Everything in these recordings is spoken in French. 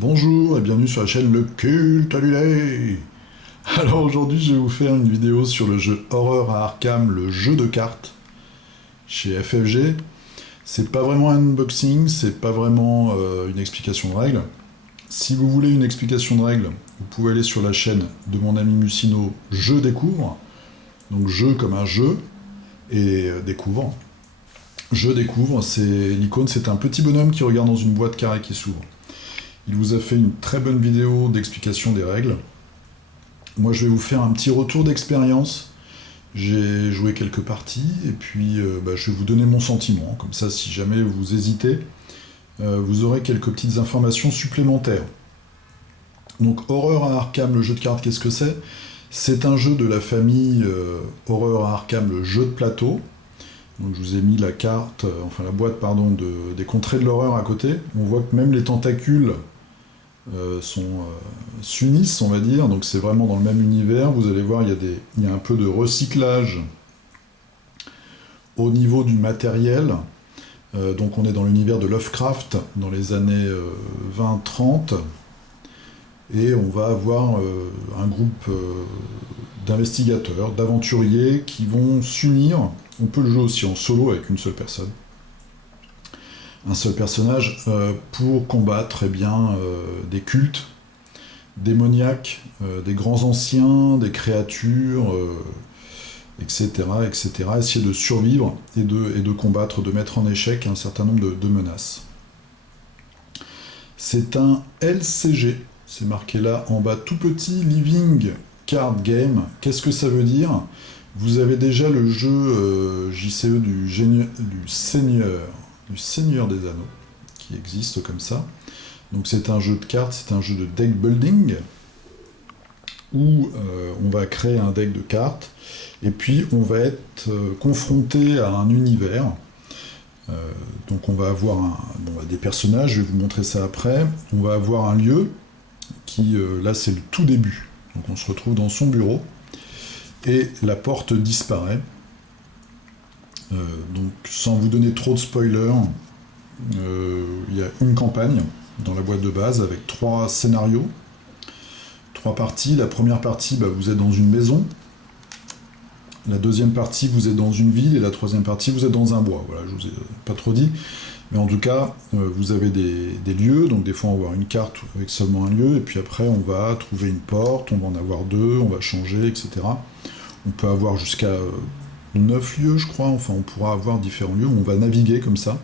Bonjour et bienvenue sur la chaîne Le Culte Annulé. Alors aujourd'hui je vais vous faire une vidéo sur le jeu Horreur à Arkham, le jeu de cartes chez FFG. C'est pas vraiment un unboxing, c'est pas vraiment une explication de règles. Si vous voulez une explication de règles, vous pouvez aller sur la chaîne de mon ami Mussino Je Découvre. Donc jeu comme un jeu et découvre. Je découvre, c'est l'icône, c'est un petit bonhomme qui regarde dans une boîte carrée qui s'ouvre. Il vous a fait une très bonne vidéo d'explication des règles. Moi, je vais vous faire un petit retour d'expérience. J'ai joué quelques parties, et puis je vais vous donner mon sentiment. Comme ça, si jamais vous hésitez, vous aurez quelques petites informations supplémentaires. Donc, Horreur à Arkham, le jeu de cartes, qu'est-ce que c'est? C'est un jeu de la famille Horreur à Arkham, le jeu de plateau. Donc je vous ai mis la carte, la boîte pardon, des contrées de l'horreur à côté. On voit que même les tentacules s'unissent, on va dire, donc c'est vraiment dans le même univers. Vous allez voir, il y a un peu de recyclage au niveau du matériel. Donc on est dans l'univers de Lovecraft dans les années 20-30, et on va avoir un groupe d'investigateurs, d'aventuriers qui vont s'unir. On peut le jouer aussi en solo avec une seule personne. Un seul personnage pour combattre des cultes démoniaques, des grands anciens, des créatures, etc., etc. Essayer de survivre et de combattre, de mettre en échec un certain nombre de menaces. C'est un LCG, c'est marqué là en bas tout petit, Living Card Game. Qu'est-ce que ça veut dire ? Vous avez déjà le jeu JCE du Seigneur des Anneaux, qui existe comme ça. Donc c'est un jeu de cartes, c'est un jeu de deck building, où on va créer un deck de cartes, et puis on va être confronté à un univers. Donc on va avoir des personnages, je vais vous montrer ça après. On va avoir un lieu, qui là c'est le tout début. Donc on se retrouve dans son bureau, et la porte disparaît. Donc sans vous donner trop de spoilers, il y a une campagne dans la boîte de base avec 3 scénarios, 3 parties. La première partie, vous êtes dans une maison. La deuxième partie, vous êtes dans une ville, et la troisième partie, vous êtes dans un bois. Voilà, je vous ai pas trop dit. Mais en tout cas, vous avez des lieux, donc des fois on va avoir une carte avec seulement un lieu, et puis après on va trouver une porte, on va en avoir 2, on va changer, etc. On peut avoir jusqu'à 9 lieux, je crois, enfin on pourra avoir différents lieux où on va naviguer comme ça,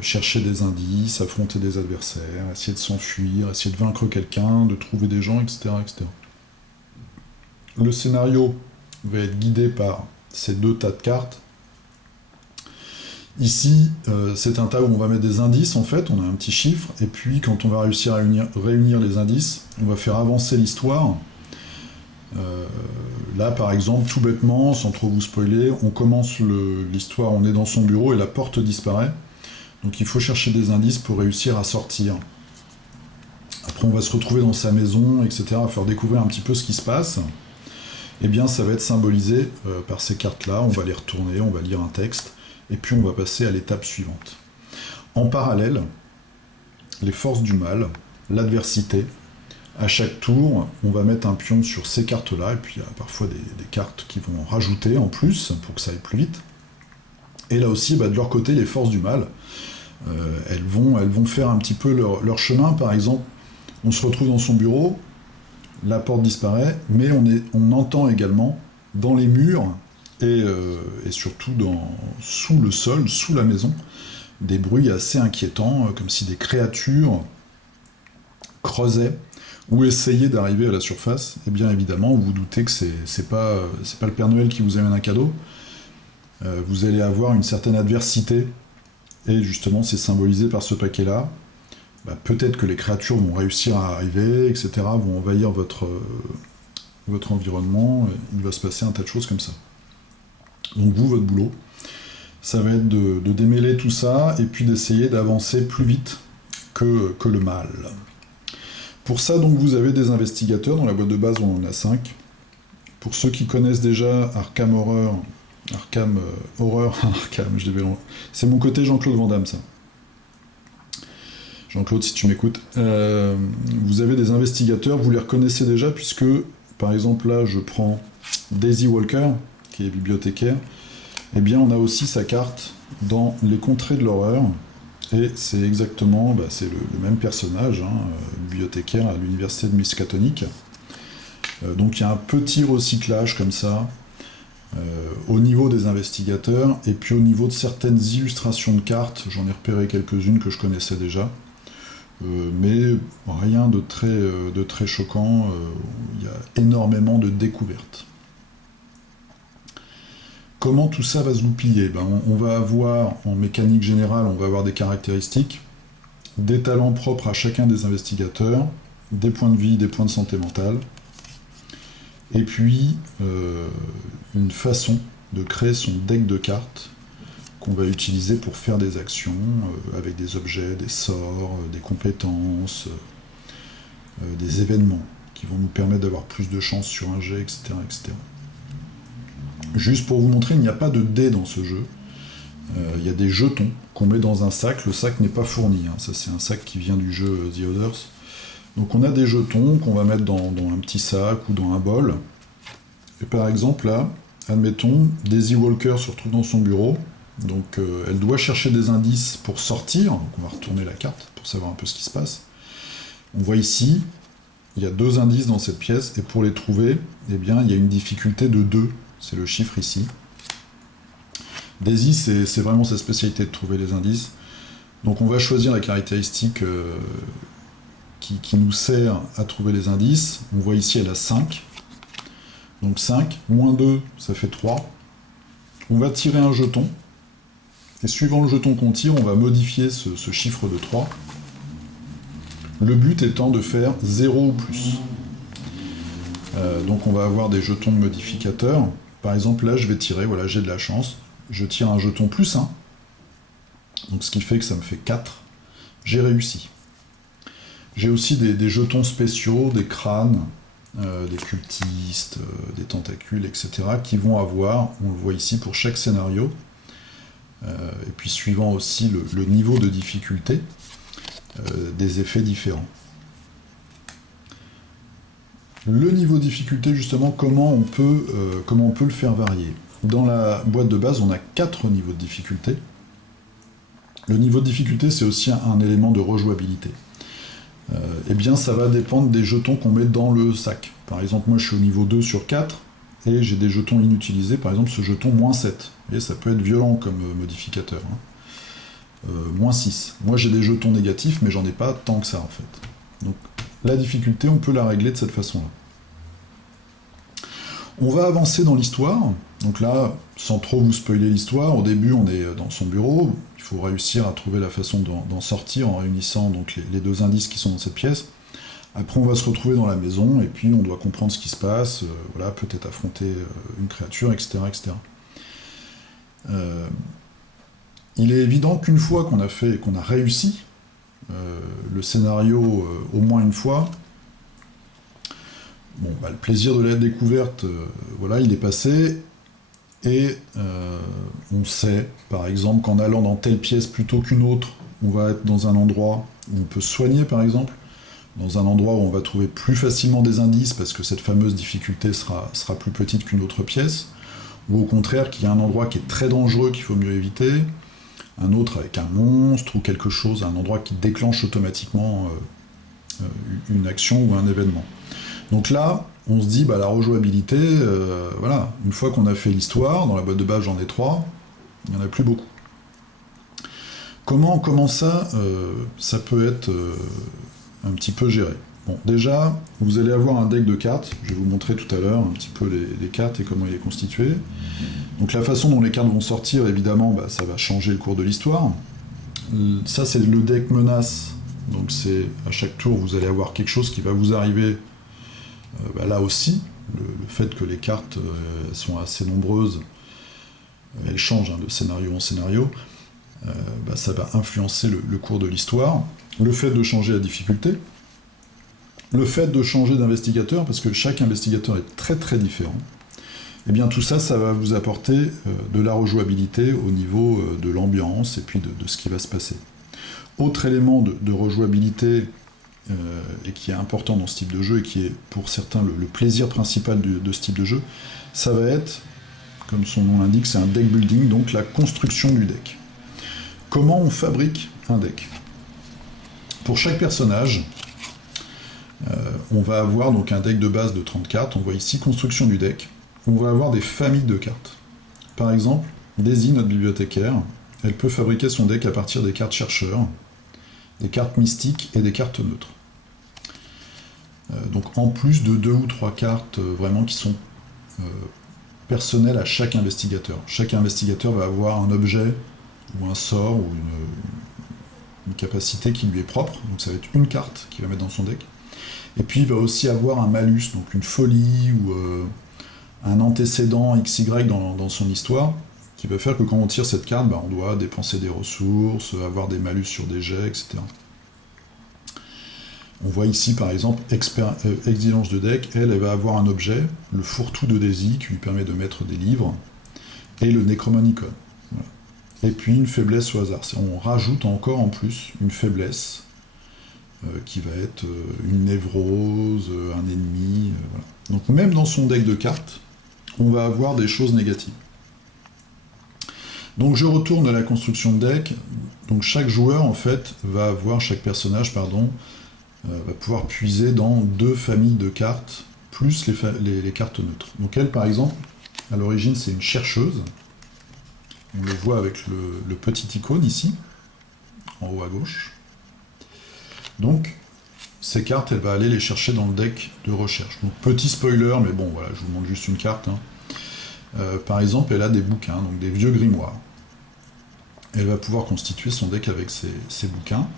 chercher des indices, affronter des adversaires, essayer de s'enfuir, essayer de vaincre quelqu'un, de trouver des gens, etc., etc. Le scénario va être guidé par ces 2 tas de cartes. Ici, c'est un tas où on va mettre des indices, en fait, on a un petit chiffre, et puis quand on va réussir à réunir les indices, on va faire avancer l'histoire. Là, par exemple, tout bêtement, sans trop vous spoiler, on commence l'histoire, on est dans son bureau et la porte disparaît. Donc il faut chercher des indices pour réussir à sortir. Après, on va se retrouver dans sa maison, etc., à faire découvrir un petit peu ce qui se passe. Eh bien, ça va être symbolisé par ces cartes-là. On va les retourner, on va lire un texte, et puis on va passer à l'étape suivante. En parallèle, les forces du mal, l'adversité. À chaque tour, on va mettre un pion sur ces cartes-là, et puis il y a parfois des cartes qui vont en rajouter en plus, pour que ça aille plus vite. Et là aussi, de leur côté, les forces du mal, elles vont faire un petit peu leur chemin. Par exemple, on se retrouve dans son bureau, la porte disparaît, mais on entend également dans les murs, et surtout sous le sol, sous la maison, des bruits assez inquiétants, comme si des créatures creusaient ou essayer d'arriver à la surface. Et bien évidemment, vous vous doutez que c'est pas le Père Noël qui vous amène un cadeau. Vous allez avoir une certaine adversité, et justement c'est symbolisé par ce paquet-là. Peut-être que les créatures vont réussir à arriver, etc., vont envahir votre environnement, il va se passer un tas de choses comme ça. Donc vous, votre boulot, ça va être de démêler tout ça, et puis d'essayer d'avancer plus vite que le mal. Pour ça, donc, vous avez des investigateurs. Dans la boîte de base, on en a 5. Pour ceux qui connaissent déjà Arkham Horror, c'est mon côté Jean-Claude Van Damme, ça. Jean-Claude, si tu m'écoutes. Vous avez des investigateurs, vous les reconnaissez déjà, puisque, par exemple, là, je prends Daisy Walker, qui est bibliothécaire. Eh bien, on a aussi sa carte dans Les Contrées de l'horreur. Et c'est exactement, c'est le même personnage, bibliothécaire à l'université de Miskatonic. Donc il y a un petit recyclage comme ça, au niveau des investigateurs, et puis au niveau de certaines illustrations de cartes, j'en ai repéré quelques-unes que je connaissais déjà, mais rien de très choquant, il y a énormément de découvertes. Comment tout ça va se goupiller? On va avoir, en mécanique générale, on va avoir des caractéristiques, des talents propres à chacun des investigateurs, des points de vie, des points de santé mentale, et puis une façon de créer son deck de cartes qu'on va utiliser pour faire des actions avec des objets, des sorts, des compétences, des événements qui vont nous permettre d'avoir plus de chance sur un jet, etc., etc. Juste pour vous montrer, il n'y a pas de dés dans ce jeu. Il y a des jetons qu'on met dans un sac. Le sac n'est pas fourni. Ça, c'est un sac qui vient du jeu The Others. Donc on a des jetons qu'on va mettre dans un petit sac ou dans un bol. Et par exemple, là, admettons, Daisy Walker se retrouve dans son bureau. Donc elle doit chercher des indices pour sortir. Donc on va retourner la carte pour savoir un peu ce qui se passe. On voit ici, il y a 2 indices dans cette pièce. Et pour les trouver, eh bien, il y a une difficulté de 2. C'est le chiffre ici. Daisy, c'est vraiment sa spécialité de trouver les indices. Donc on va choisir la caractéristique qui nous sert à trouver les indices. On voit ici, elle a 5. Donc 5, moins 2, ça fait 3. On va tirer un jeton. Et suivant le jeton qu'on tire, on va modifier ce chiffre de 3. Le but étant de faire 0 ou plus. Donc on va avoir des jetons de modificateurs. Par exemple, là, je vais tirer, voilà, j'ai de la chance. Je tire un jeton plus 1. Donc ce qui fait que ça me fait 4. J'ai réussi. J'ai aussi des jetons spéciaux, des crânes, des cultistes, des tentacules, etc. qui vont avoir, on le voit ici pour chaque scénario, et puis suivant aussi le niveau de difficulté, des effets différents. Le niveau de difficulté, justement, comment on peut le faire varier? Dans la boîte de base, on a 4 niveaux de difficulté. Le niveau de difficulté, c'est aussi un élément de rejouabilité. Eh bien, ça va dépendre des jetons qu'on met dans le sac. Par exemple, moi, je suis au niveau 2 sur 4, et j'ai des jetons inutilisés, par exemple, ce jeton moins 7. Et ça peut être violent comme modificateur. Moins 6. Moi, j'ai des jetons négatifs, mais j'en ai pas tant que ça, en fait. Donc, la difficulté, on peut la régler de cette façon-là. On va avancer dans l'histoire. Donc là, sans trop vous spoiler l'histoire, au début, on est dans son bureau. Il faut réussir à trouver la façon d'en sortir en réunissant donc les 2 indices qui sont dans cette pièce. Après, on va se retrouver dans la maison, et puis on doit comprendre ce qui se passe, voilà, peut-être affronter une créature, etc., etc. Il est évident qu'une fois qu'on a réussi le scénario au moins une fois, bon, le plaisir de la découverte, voilà, il est passé, et on sait, par exemple, qu'en allant dans telle pièce plutôt qu'une autre, on va être dans un endroit où on peut se soigner, par exemple, dans un endroit où on va trouver plus facilement des indices parce que cette fameuse difficulté sera plus petite qu'une autre pièce, ou au contraire qu'il y a un endroit qui est très dangereux qu'il faut mieux éviter, un autre avec un monstre ou quelque chose, un endroit qui déclenche automatiquement une action ou un événement. Donc là, on se dit, la rejouabilité, voilà, une fois qu'on a fait l'histoire, dans la boîte de base j'en ai 3, il n'y en a plus beaucoup. Comment ça peut être un petit peu géré? Bon, déjà, vous allez avoir un deck de cartes, je vais vous montrer tout à l'heure un petit peu les cartes et comment il est constitué. Donc la façon dont les cartes vont sortir, évidemment, ça va changer le cours de l'histoire. Ça, c'est le deck menace, donc c'est à chaque tour, vous allez avoir quelque chose qui va vous arriver. Là aussi, le fait que les cartes sont assez nombreuses, elles changent de scénario en scénario, ça va influencer le cours de l'histoire. Le fait de changer la difficulté, le fait de changer d'investigateur, parce que chaque investigateur est très très différent, et bien tout ça, ça va vous apporter de la rejouabilité au niveau de l'ambiance et puis de ce qui va se passer. Autre élément de rejouabilité et qui est important dans ce type de jeu et qui est pour certains le plaisir principal de ce type de jeu, ça va être, comme son nom l'indique, c'est un deck building, donc la construction du deck. Comment on fabrique un deck? Pour chaque personnage, on va avoir donc un deck de base de 30 cartes, on voit ici construction du deck. On va avoir des familles de cartes. Par exemple, Daisy, notre bibliothécaire, elle peut fabriquer son deck à partir des cartes chercheurs, des cartes mystiques et des cartes neutres. Donc en plus de 2 ou 3 cartes vraiment qui sont personnelles à chaque investigateur. Chaque investigateur va avoir un objet ou un sort ou une capacité qui lui est propre, donc ça va être une carte qu'il va mettre dans son deck. Et puis il va aussi avoir un malus, donc une folie ou un antécédent XY dans son histoire, qui va faire que quand on tire cette carte, on doit dépenser des ressources, avoir des malus sur des jets, etc. On voit ici par exemple exigence de deck, elle va avoir un objet, le fourre-tout de Daisy, qui lui permet de mettre des livres, et le Necromonicon. Voilà. Et puis une faiblesse au hasard. On rajoute encore en plus une faiblesse, qui va être une névrose, un ennemi, voilà. Donc même dans son deck de cartes, on va avoir des choses négatives. Donc je retourne à la construction de deck. Donc chaque joueur en fait va avoir, chaque personnage pardon, va pouvoir puiser dans 2 familles de cartes, plus les cartes neutres. Donc elle par exemple, à l'origine c'est une chercheuse. On le voit avec le petit icône ici, en haut à gauche. Donc ces cartes, elle va aller les chercher dans le deck de recherche. Donc petit spoiler, mais bon voilà, je vous montre juste une carte. Par exemple, elle a des bouquins, donc des vieux grimoires. Elle va pouvoir constituer son deck avec ces bouquins.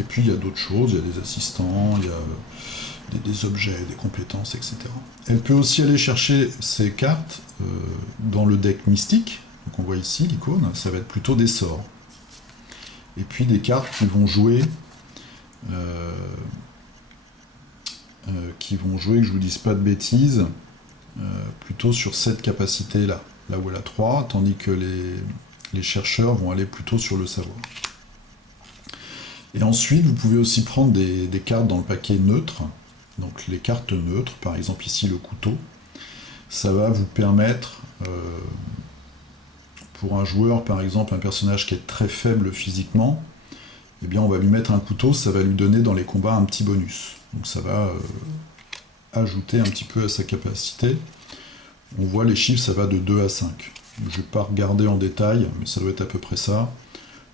Et puis il y a d'autres choses, il y a des assistants, il y a des objets, des compétences, etc. Elle peut aussi aller chercher ces cartes dans le deck mystique. Donc on voit ici l'icône, ça va être plutôt des sorts. Et puis des cartes qui vont jouer, que je vous dise pas de bêtises, plutôt sur cette capacité-là, là où elle a 3, tandis que les chercheurs vont aller plutôt sur le savoir. Et ensuite, vous pouvez aussi prendre des cartes dans le paquet neutre. Donc les cartes neutres, par exemple ici le couteau, ça va vous permettre, pour un joueur, par exemple, un personnage qui est très faible physiquement, eh bien on va lui mettre un couteau, ça va lui donner dans les combats un petit bonus. Donc ça va ajouter un petit peu à sa capacité. On voit les chiffres, ça va de 2 à 5. Je ne vais pas regarder en détail, mais ça doit être à peu près ça.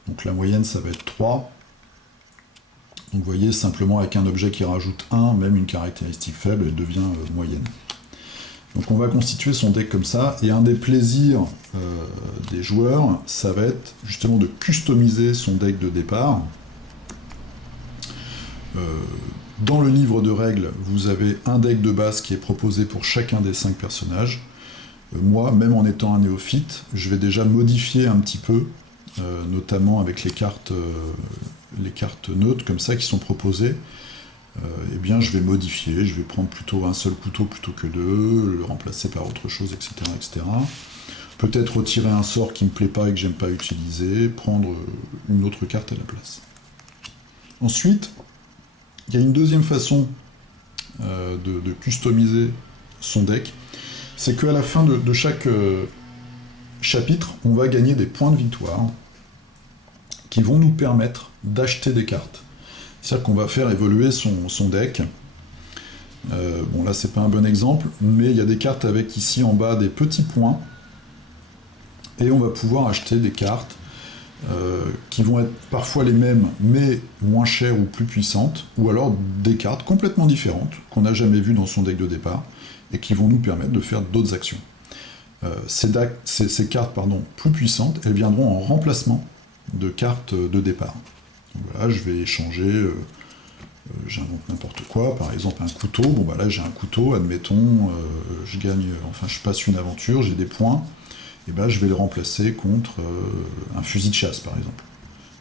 Donc la moyenne, ça va être 3. Donc vous voyez, simplement avec un objet qui rajoute 1, même une caractéristique faible, elle devient moyenne. Donc on va constituer son deck comme ça, et un des plaisirs des joueurs, ça va être justement de customiser son deck de départ. Dans le livre de règles, vous avez un deck de base qui est proposé pour chacun des 5 personnages. Moi, même en étant un néophyte, je vais déjà modifier un petit peu, notamment avec les cartes neutres comme ça qui sont proposées. Eh bien, je vais modifier, je vais prendre plutôt un seul couteau plutôt que 2, le remplacer par autre chose, etc. etc. Peut-être retirer un sort qui ne me plaît pas et que j'aime pas utiliser, prendre une autre carte à la place. Ensuite, il y a une deuxième façon de customiser son deck, c'est qu'à la fin de chaque chapitre, on va gagner des points de victoire qui vont nous permettre d'acheter des cartes. C'est-à-dire qu'on va faire évoluer son deck. Bon là c'est pas un bon exemple, mais il y a des cartes avec ici en bas des petits points, et on va pouvoir acheter des cartes qui vont être parfois les mêmes, mais moins chères ou plus puissantes, ou alors des cartes complètement différentes, qu'on n'a jamais vues dans son deck de départ, et qui vont nous permettre de faire d'autres actions. Ces cartes plus puissantes, elles viendront en remplacement de cartes de départ. Donc voilà, je vais échanger, j'invente n'importe quoi, par exemple un couteau. Bon bah là j'ai un couteau, admettons, je gagne, je passe une aventure, j'ai des points, et ben je vais le remplacer contre un fusil de chasse par exemple.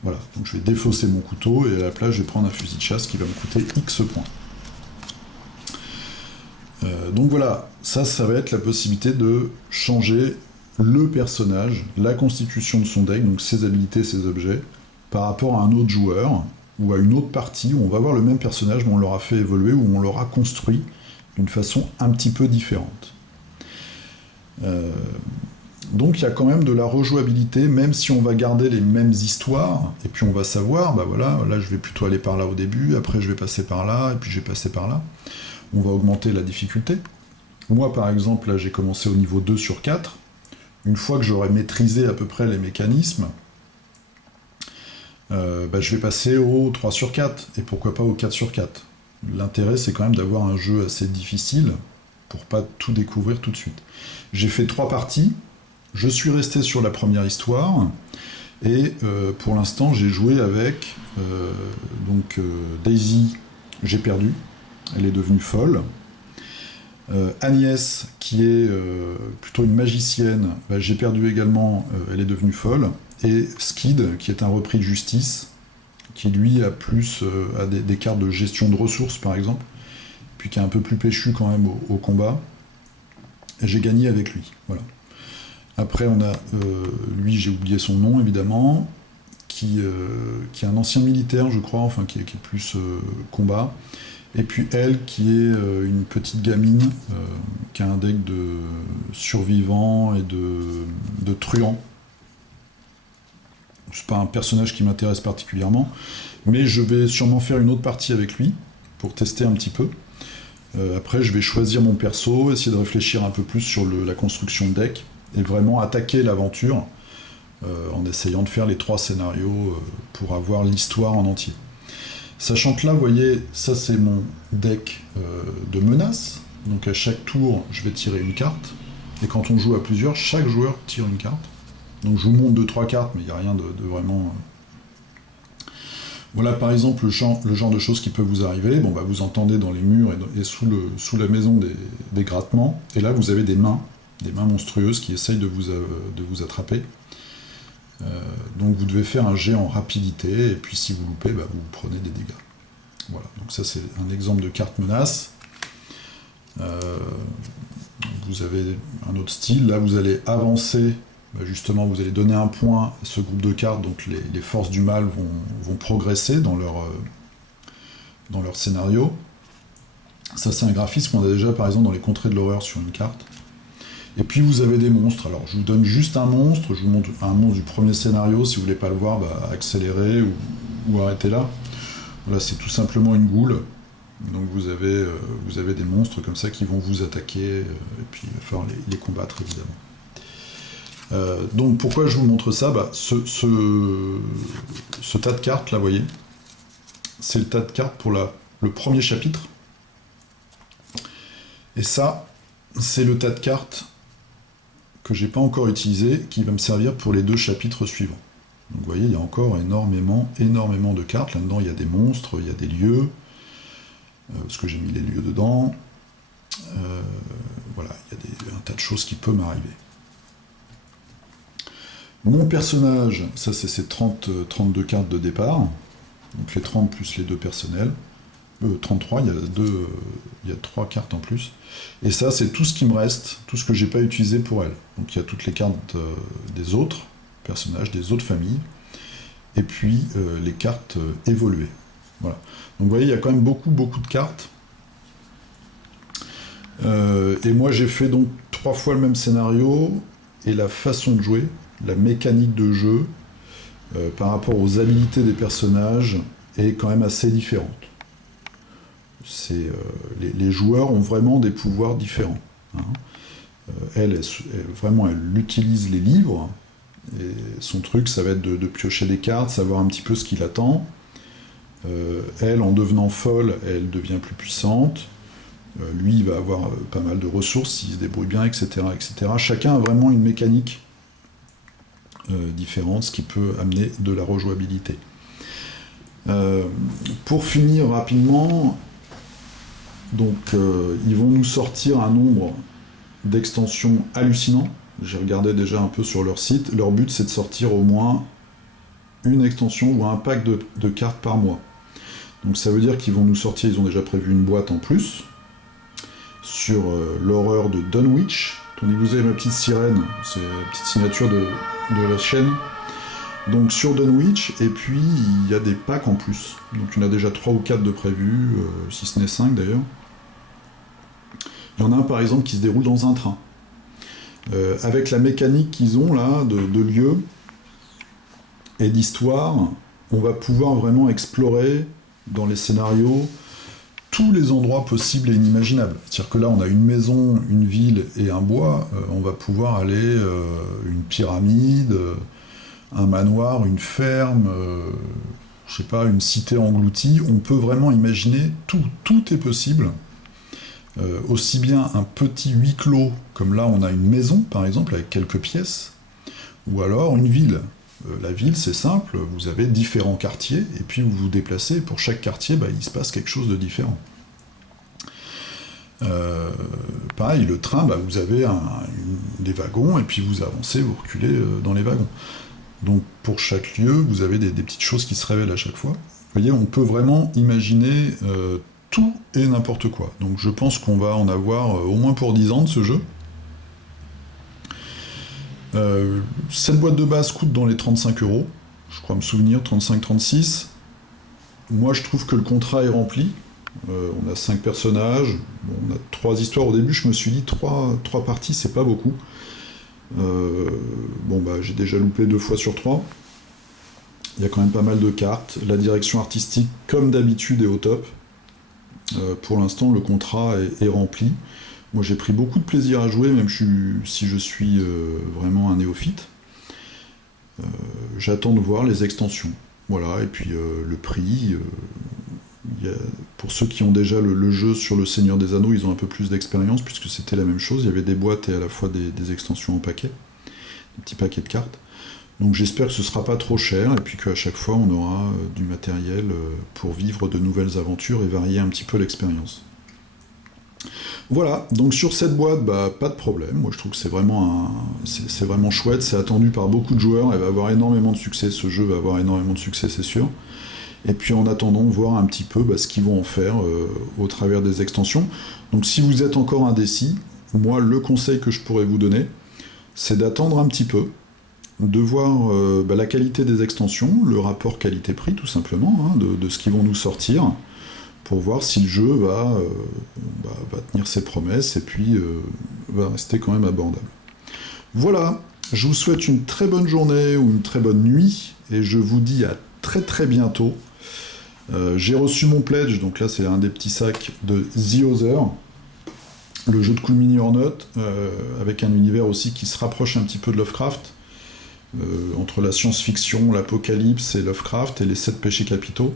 Voilà, donc je vais défausser mon couteau et à la place je vais prendre un fusil de chasse qui va me coûter X points. Donc voilà, ça va être la possibilité de changer le personnage, la constitution de son deck, donc ses habilités, ses objets, par rapport à un autre joueur ou à une autre partie où on va voir le même personnage, mais on l'aura fait évoluer, ou on l'aura construit d'une façon un petit peu différente. Donc il y a quand même de la rejouabilité, même si on va garder les mêmes histoires, et puis on va savoir, bah voilà, là je vais plutôt aller par là au début, après je vais passer par là, et puis je vais passer par là. On va augmenter la difficulté. Moi par exemple, là j'ai commencé au niveau 2 sur 4. Une fois que j'aurai maîtrisé à peu près les mécanismes, je vais passer au 3 sur 4, et pourquoi pas au 4 sur 4. L'intérêt c'est quand même d'avoir un jeu assez difficile, pour pas tout découvrir tout de suite. J'ai fait 3 parties, je suis resté sur la première histoire, et pour l'instant j'ai joué avec Daisy, j'ai perdu, elle est devenue folle. Agnès, qui est plutôt une magicienne, j'ai perdu également, elle est devenue folle. Et Skid, qui est un repris de justice, qui lui a plus a des cartes de gestion de ressources par exemple, puis qui est un peu plus péchu quand même au combat. Et j'ai gagné avec lui. Voilà. Après on a lui, j'ai oublié son nom évidemment, qui est un ancien militaire je crois, enfin qui est plus combat. Et puis elle, qui est une petite gamine, qui a un deck de survivants et de truands. C'est pas un personnage qui m'intéresse particulièrement, mais je vais sûrement faire une autre partie avec lui, pour tester un petit peu. Après, je vais choisir mon perso, essayer de réfléchir un peu plus sur la construction de deck, et vraiment attaquer l'aventure, en essayant de faire les 3 scénarios pour avoir l'histoire en entier. Sachant que là, vous voyez, ça c'est mon deck de menaces. Donc à chaque tour, je vais tirer une carte. Et quand on joue à plusieurs, chaque joueur tire une carte. Donc je vous montre 2-3 cartes, mais il n'y a rien de vraiment... Voilà par exemple le genre de choses qui peut vous arriver. Bon, vous entendez dans les murs et sous la maison des grattements. Et là, vous avez des mains monstrueuses qui essayent de vous attraper. Donc vous devez faire un jet en rapidité, et puis si vous loupez, vous prenez des dégâts. Voilà, donc ça c'est un exemple de carte menace. Vous avez un autre style, là vous allez avancer, justement vous allez donner un point à ce groupe de cartes, donc les forces du mal vont progresser dans leur scénario. Ça c'est un graphisme qu'on a déjà par exemple dans les contrées de l'horreur sur une carte. Et puis vous avez des monstres. Alors je vous donne juste un monstre, je vous montre un monstre du premier scénario, si vous voulez pas le voir, accélérez ou arrêtez là. Voilà, c'est tout simplement une goule. Donc vous avez des monstres comme ça qui vont vous attaquer, et puis il va falloir les combattre évidemment. Donc pourquoi je vous montre ça, ce tas de cartes là, vous voyez, c'est le tas de cartes pour le premier chapitre. Et ça, c'est le tas de cartes que j'ai pas encore utilisé, qui va me servir pour les 2 chapitres suivants. Donc vous voyez, il y a encore énormément de cartes. Là-dedans, il y a des monstres, il y a des lieux, parce que j'ai mis les lieux dedans. Voilà, il y a un tas de choses qui peuvent m'arriver. Mon personnage, ça c'est ces 32 cartes de départ, donc les 30 plus les 2 personnels. 33, il y a 3 cartes en plus. Et ça, c'est tout ce qui me reste, tout ce que j'ai pas utilisé pour elle. Donc il y a toutes les cartes des autres personnages, des autres familles, et puis les cartes évoluées. Voilà. Donc vous voyez, il y a quand même beaucoup de cartes. Et moi, j'ai fait donc 3 fois le même scénario, et la façon de jouer, la mécanique de jeu, par rapport aux habilités des personnages, est quand même assez différente. Les joueurs ont vraiment des pouvoirs différents. Hein. Elle utilise les livres, et son truc, ça va être de piocher des cartes, savoir un petit peu ce qui l'attend. Elle, en devenant folle, elle devient plus puissante. Lui, il va avoir pas mal de ressources, s'il se débrouille bien, etc., etc. Chacun a vraiment une mécanique différente, ce qui peut amener de la rejouabilité. Pour finir rapidement... Donc, ils vont nous sortir un nombre d'extensions hallucinants. J'ai regardé déjà un peu sur leur site. Leur but, c'est de sortir au moins une extension ou un pack de cartes par mois. Donc ça veut dire qu'ils vont nous sortir, ils ont déjà prévu une boîte en plus, sur l'horreur de Dunwich. Tandis que vous avez ma petite sirène, c'est la petite signature de la chaîne. Donc sur Dunwich, et puis il y a des packs en plus. Donc il y en a déjà 3 ou 4 de prévus, si ce n'est 5 d'ailleurs. Il y en a un par exemple qui se déroule dans un train. Avec la mécanique qu'ils ont là, de lieu et d'histoire, on va pouvoir vraiment explorer dans les scénarios tous les endroits possibles et inimaginables. C'est-à-dire que là, on a une maison, une ville et un bois, on va pouvoir aller une pyramide, un manoir, une ferme, je sais pas, une cité engloutie. On peut vraiment imaginer tout est possible. Aussi bien un petit huis clos, comme là on a une maison par exemple avec quelques pièces, ou alors une ville. La ville c'est simple, vous avez différents quartiers, et puis vous vous déplacez, et pour chaque quartier il se passe quelque chose de différent. Pareil, le train, vous avez des wagons, et puis vous avancez, vous reculez dans les wagons. Donc pour chaque lieu, vous avez des petites choses qui se révèlent à chaque fois. Vous voyez, on peut vraiment imaginer tout et n'importe quoi. Donc je pense qu'on va en avoir au moins pour 10 ans de ce jeu. Cette boîte de base coûte dans les 35€, je crois me souvenir, 35-36. Moi je trouve que le contrat est rempli. On a 5 personnages, on a 3 histoires. Au début je me suis dit 3 parties c'est pas beaucoup. J'ai déjà loupé 2 fois sur 3. Il y a quand même pas mal de cartes. La direction artistique, comme d'habitude, est au top. Pour l'instant, le contrat est rempli. Moi, j'ai pris beaucoup de plaisir à jouer, même si je suis vraiment un néophyte. J'attends de voir les extensions. Voilà, et puis le prix. Pour ceux qui ont déjà le jeu sur le Seigneur des Anneaux, ils ont un peu plus d'expérience, puisque c'était la même chose. Il y avait des boîtes et à la fois des extensions en paquet, des petits paquets de cartes. Donc j'espère que ce ne sera pas trop cher, et puis qu'à chaque fois on aura du matériel pour vivre de nouvelles aventures et varier un petit peu l'expérience. Voilà, donc sur cette boîte, pas de problème. Moi je trouve que c'est vraiment chouette, c'est attendu par beaucoup de joueurs, elle va avoir énormément de succès, ce jeu va avoir énormément de succès, c'est sûr. Et puis en attendant, voir un petit peu ce qu'ils vont en faire au travers des extensions. Donc si vous êtes encore indécis, moi le conseil que je pourrais vous donner, c'est d'attendre un petit peu, de voir la qualité des extensions, le rapport qualité-prix tout simplement, de ce qu'ils vont nous sortir, pour voir si le jeu va tenir ses promesses et puis va rester quand même abordable. Voilà, je vous souhaite une très bonne journée ou une très bonne nuit, et je vous dis à très très bientôt. J'ai reçu mon pledge, donc là c'est un des petits sacs de The Other, le jeu de Cool Mini or Not, avec un univers aussi qui se rapproche un petit peu de Lovecraft, entre la science-fiction, l'apocalypse et Lovecraft et les 7 péchés capitaux.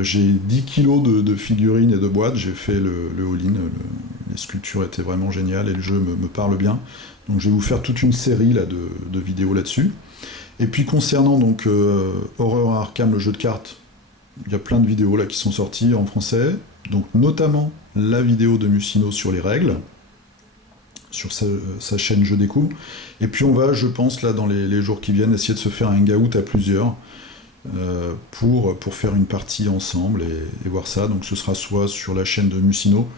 J'ai 10 kilos de figurines et de boîtes, j'ai fait le all-in, les sculptures étaient vraiment géniales et le jeu me parle bien. Donc je vais vous faire toute une série là, de vidéos là-dessus. Et puis concernant donc Horror à Arkham, le jeu de cartes, il y a plein de vidéos là qui sont sorties en français, donc notamment la vidéo de Mussino sur les règles, sur sa chaîne Je Découvre. Et puis on va, je pense, là dans les jours qui viennent, essayer de se faire un hangout à plusieurs pour faire une partie ensemble et voir ça. Donc ce sera soit sur la chaîne de Mussino,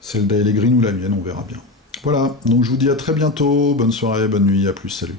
celle d'Aile Green ou la mienne, on verra bien. Voilà, donc je vous dis à très bientôt, bonne soirée, bonne nuit, à plus, salut.